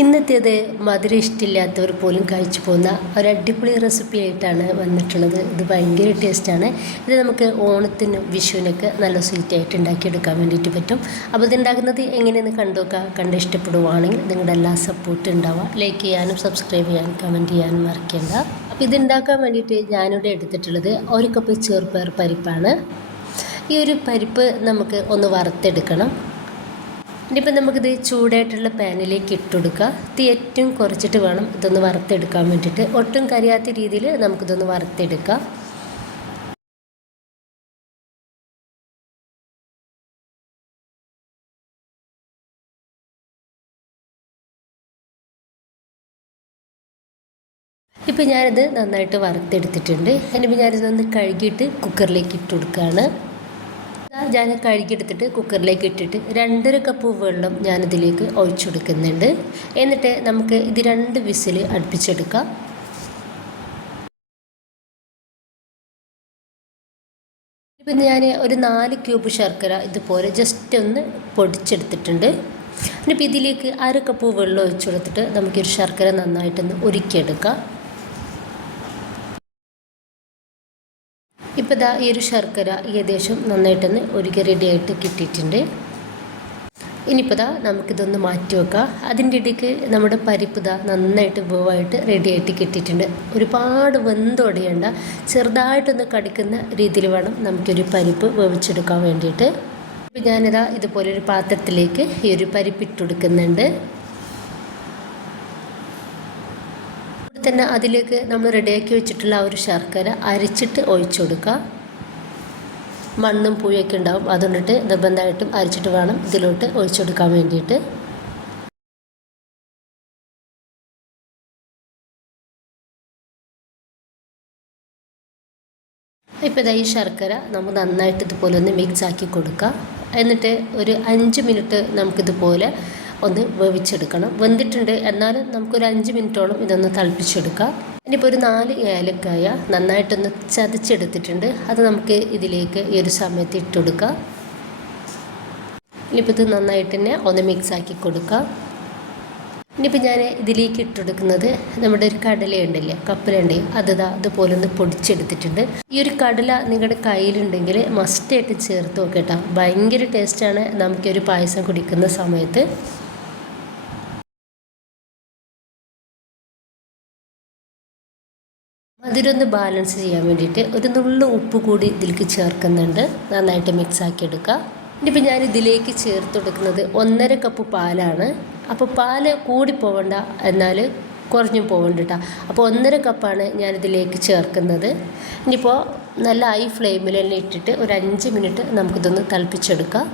ഇന്നത്തേത് മധുരം ഇഷ്ടമില്ലാത്തവർ പോലും കഴിച്ചു പോകുന്ന ഒരു അടിപൊളി റെസിപ്പി ആയിട്ടാണ് വന്നിട്ടുള്ളത്. ഇത് ഭയങ്കര ടേസ്റ്റാണ്. ഇത് നമുക്ക് ഓണത്തിനും വിഷുവിനൊക്കെ നല്ല സ്വീറ്റായിട്ട് ഉണ്ടാക്കിയെടുക്കാൻ വേണ്ടിയിട്ട് പറ്റും. അപ്പോൾ ഇതുണ്ടാക്കുന്നത് എങ്ങനെയെന്ന് കണ്ട് ഇഷ്ടപ്പെടുവാണെങ്കിൽ നിങ്ങളുടെ എല്ലാ സപ്പോർട്ടും ഉണ്ടാവുക. ലൈക്ക് ചെയ്യാനും സബ്സ്ക്രൈബ് ചെയ്യാനും കമൻറ്റ് ചെയ്യാനും മറക്കേണ്ട. അപ്പോൾ ഇതുണ്ടാക്കാൻ വേണ്ടിയിട്ട് ഞാനിവിടെ എടുത്തിട്ടുള്ളത് 1 കപ്പ് ചെറുപയർ പരിപ്പാണ്. ഈ ഒരു പരിപ്പ് നമുക്ക് ഒന്ന് വറുത്തെടുക്കണം. ഇനിയിപ്പോൾ നമുക്കിത് ചൂടായിട്ടുള്ള പാനിലേക്ക് ഇട്ടുകൊടുക്കുക. തീ ഏറ്റവും കുറച്ചിട്ട് വേണം ഇതൊന്ന് വറുത്തെടുക്കാൻ വേണ്ടിയിട്ട്. ഒട്ടും കരിയാത്ത രീതിയിൽ നമുക്കിതൊന്ന് വറുത്തെടുക്കാം. ഇപ്പോൾ ഞാനിത് നന്നായിട്ട് വറുത്തെടുത്തിട്ടുണ്ട്. ഇനിയിപ്പോൾ ഞാനിതൊന്ന് കഴുകിയിട്ട് കുക്കറിലേക്ക് ഇട്ട് കൊടുക്കുകയാണ്. ഞാൻ കഴുകിയെടുത്തിട്ട് കുക്കറിലേക്ക് ഇട്ടിട്ട് 2.5 കപ്പ് വെള്ളം ഞാനിതിലേക്ക് ഒഴിച്ചു കൊടുക്കുന്നുണ്ട്. എന്നിട്ട് നമുക്ക് ഇത് 2 വിസിൽ അടുപ്പിച്ചെടുക്കാം. ഇപ്പം ഞാൻ ഒരു 4 ക്യൂബ് ശർക്കര ഇതുപോലെ ജസ്റ്റ് ഒന്ന് പൊടിച്ചെടുത്തിട്ടുണ്ട്. ഇനിയിപ്പോൾ ഇതിലേക്ക് 1/2 കപ്പ് വെള്ളം ഒഴിച്ചു കൊടുത്തിട്ട് നമുക്കൊരു ശർക്കര നന്നായിട്ടൊന്ന് ഉരുക്കിയെടുക്കാം. ഇപ്പോൾ ഇതാ ഈ ഒരു ശർക്കര ഏകദേശം നന്നായിട്ടൊന്ന് ഒരുക്കി റെഡിയായിട്ട് കിട്ടിയിട്ടുണ്ട്. ഇനിയിപ്പോൾ ഇതാ നമുക്കിതൊന്ന് മാറ്റി വെക്കാം. അതിൻ്റെ ഇടയ്ക്ക് നമ്മുടെ പരിപ്പ് ഇതാ നന്നായിട്ട് വേവായിട്ട് റെഡിയായിട്ട് കിട്ടിയിട്ടുണ്ട്. ഒരുപാട് വെന്തൊടിയേണ്ട, ചെറുതായിട്ടൊന്ന് കടിക്കുന്ന രീതിയിൽ വേണം നമുക്കൊരു പരിപ്പ് വേവിച്ചെടുക്കാൻ വേണ്ടിയിട്ട്. ഇപ്പോൾ ഞാനിതാ ഇതുപോലൊരു പാത്രത്തിലേക്ക് ഈ ഒരു പരിപ്പ് ഇട്ട് കൊടുക്കുന്നുണ്ട്. തന്നെ അതിലേക്ക് നമ്മൾ റെഡിയാക്കി വെച്ചിട്ടുള്ള ആ ഒരു ശർക്കര അരിച്ചിട്ട് ഒഴിച്ചു കൊടുക്കുക. മണ്ണും പുഴയൊക്കെ ഉണ്ടാവും, അതുകൊണ്ടിട്ട് നിർബന്ധമായിട്ടും അരിച്ചിട്ട് വേണം ഇതിലോട്ട് ഒഴിച്ചു കൊടുക്കാൻ വേണ്ടിയിട്ട്. ഇപ്പോൾ ഇതാ ഈ ശർക്കര നമുക്ക് നന്നായിട്ട് ഇതുപോലെ ഒന്ന് മിക്സ് ആക്കി കൊടുക്കുക. എന്നിട്ട് ഒരു 5 മിനിറ്റ് നമുക്കിതുപോലെ ഒന്ന് വേവിച്ചെടുക്കണം. വെന്തിട്ടുണ്ട്, എന്നാലും നമുക്കൊരു 5 മിനിറ്റോളം ഇതൊന്ന് തിളപ്പിച്ചെടുക്കാം. ഇനിയിപ്പോൾ ഒരു 4 ഏലക്കായ നന്നായിട്ടൊന്ന് ചതച്ചെടുത്തിട്ടുണ്ട്. അത് നമുക്ക് ഇതിലേക്ക് ഈ ഒരു സമയത്ത് ഇട്ട് കൊടുക്കാം. ഇനിയിപ്പോൾ ഇത് നന്നായിട്ട് തന്നെ ഒന്ന് മിക്സാക്കി കൊടുക്കാം. ഇനിയിപ്പോൾ ഞാൻ ഇതിലേക്ക് ഇട്ടുകൊടുക്കുന്നത് നമ്മുടെ ഒരു കടലയുണ്ടല്ലേ, കപ്പലുണ്ട്, അതുപോലെ ഒന്ന് പൊടിച്ചെടുത്തിട്ടുണ്ട്. ഈ ഒരു കടല നിങ്ങളുടെ കയ്യിലുണ്ടെങ്കിൽ മസ്റ്റായിട്ട് ചേർത്ത് നോക്കട്ടോ. ഭയങ്കര ടേസ്റ്റാണ് നമുക്കൊരു പായസം കുടിക്കുന്ന സമയത്ത്. മധുരമൊന്ന് ബാലൻസ് ചെയ്യാൻ വേണ്ടിയിട്ട് ഒരു നുള്ളു ഉപ്പ് കൂടി ഇതിലേക്ക് ചേർക്കുന്നുണ്ട്. നന്നായിട്ട് മിക്സ് ആക്കി എടുക്കുക. ഇനിയിപ്പോൾ ഞാൻ ഇതിലേക്ക് ചേർത്ത് കൊടുക്കുന്നത് 1.5 കപ്പ് പാലാണ്. അപ്പോൾ പാല് കൂടി പോകണ്ട, എന്നാൽ കുറഞ്ഞും പോകണ്ട കേട്ടോ. അപ്പോൾ 1.5 കപ്പാണ് ഞാനിതിലേക്ക് ചേർക്കുന്നത്. ഇനിയിപ്പോൾ നല്ല ഹൈ ഫ്ലെയിമിൽ തന്നെ ഇട്ടിട്ട് ഒരു 5 മിനിറ്റ് നമുക്കിതൊന്ന് തിളപ്പിച്ചെടുക്കാം.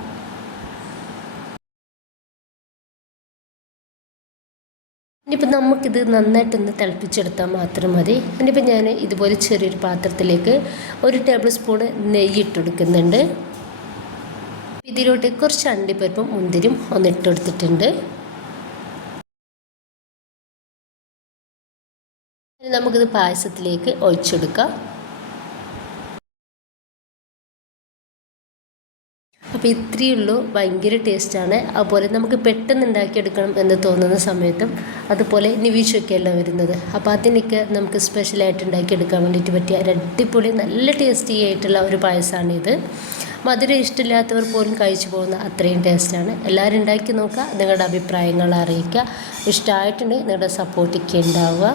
ഇനിയിപ്പോൾ നമുക്കിത് നന്നായിട്ടൊന്ന് തിളപ്പിച്ചെടുത്താൽ മാത്രം മതി. ഇനിയിപ്പോൾ ഞാൻ ഇതുപോലെ ചെറിയൊരു പാത്രത്തിലേക്ക് 1 ടേബിൾ സ്പൂൺ നെയ്യ് ഇട്ട് കൊടുക്കുന്നുണ്ട്. ഇതിലോട്ട് കുറച്ച് അണ്ടിപ്പരിപ്പും മുന്തിരിയും ഒന്ന് ഇട്ട് കൊടുത്തിട്ടുണ്ട്. നമുക്കിത് പായസത്തിലേക്ക് ഒഴിച്ചെടുക്കാം. അപ്പോൾ ഇത്രയേ ഉള്ളൂ. ഭയങ്കര ടേസ്റ്റാണ്. അതുപോലെ നമുക്ക് പെട്ടെന്ന് ഉണ്ടാക്കിയെടുക്കണം എന്ന് തോന്നുന്ന സമയത്തും അതുപോലെ നിവിഷൊക്കെ എല്ലാം വരുന്നത്, അപ്പോൾ അതിനൊക്കെ നമുക്ക് സ്പെഷ്യലായിട്ട് ഉണ്ടാക്കിയെടുക്കാൻ വേണ്ടിയിട്ട് പറ്റിയ ഒരു അടിപൊളി നല്ല ടേസ്റ്റി ആയിട്ടുള്ള ഒരു പായസമാണിത്. മധുരം ഇഷ്ടമില്ലാത്തവർ പോലും കഴിച്ചു പോകുന്ന അത്രയും ടേസ്റ്റാണ്. എല്ലാവരും ഉണ്ടാക്കി നോക്കുക. നിങ്ങളുടെ അഭിപ്രായങ്ങൾ അറിയിക്കുക. ഇഷ്ടമായിട്ടുണ്ടെങ്കിൽ നിങ്ങളുടെ സപ്പോർട്ടൊക്കെ ഉണ്ടാവുക.